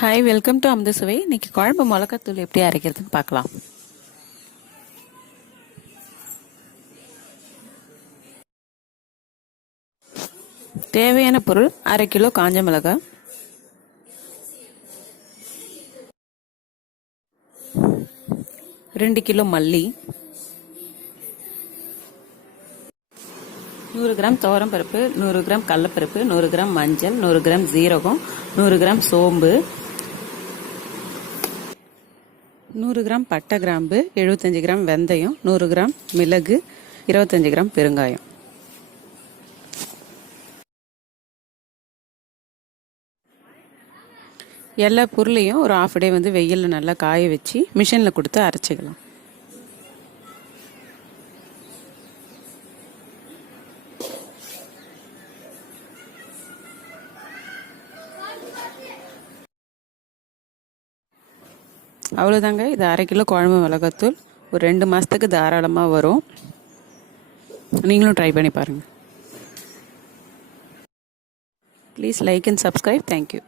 Hi, welcome to அமுத சுவை. இன்னைக்கு குழம்பு மிளகாத்தூள் எப்படி அரைக்கிறதுன்னு பார்க்கலாம். தேவையான பொருள்: 1/2 கிலோ காஞ்ச மிளகாய், 2 கிலோ மல்லி, 100 கிராம் துவரம்பருப்பு, 100 கிராம் கடலைப்பருப்பு, 100 கிராம் மஞ்சள், 100 கிராம் ஜீரகம், 100 கிராம் சோம்பு, 100 கிராம் பட்டை கிராம்பு, 75 கிராம் வெந்தயம், 100 கிராம் மிளகு, 25 கிராம் பெருங்காயம். எல்லா பொருளையும் ஒரு ½ டே வெயிலில் நல்லா காய வச்சு மிஷினில் கொடுத்து அரைச்சிக்கலாம். அவ்வளோதாங்க. இது 1/2 கிலோ குழம்பு மிளகாத்தூள். ஒரு 2 மாதத்துக்கு தாராளமாக வரும். நீங்களும் ட்ரை பண்ணி பாருங்கள். Please like and subscribe. Thank you.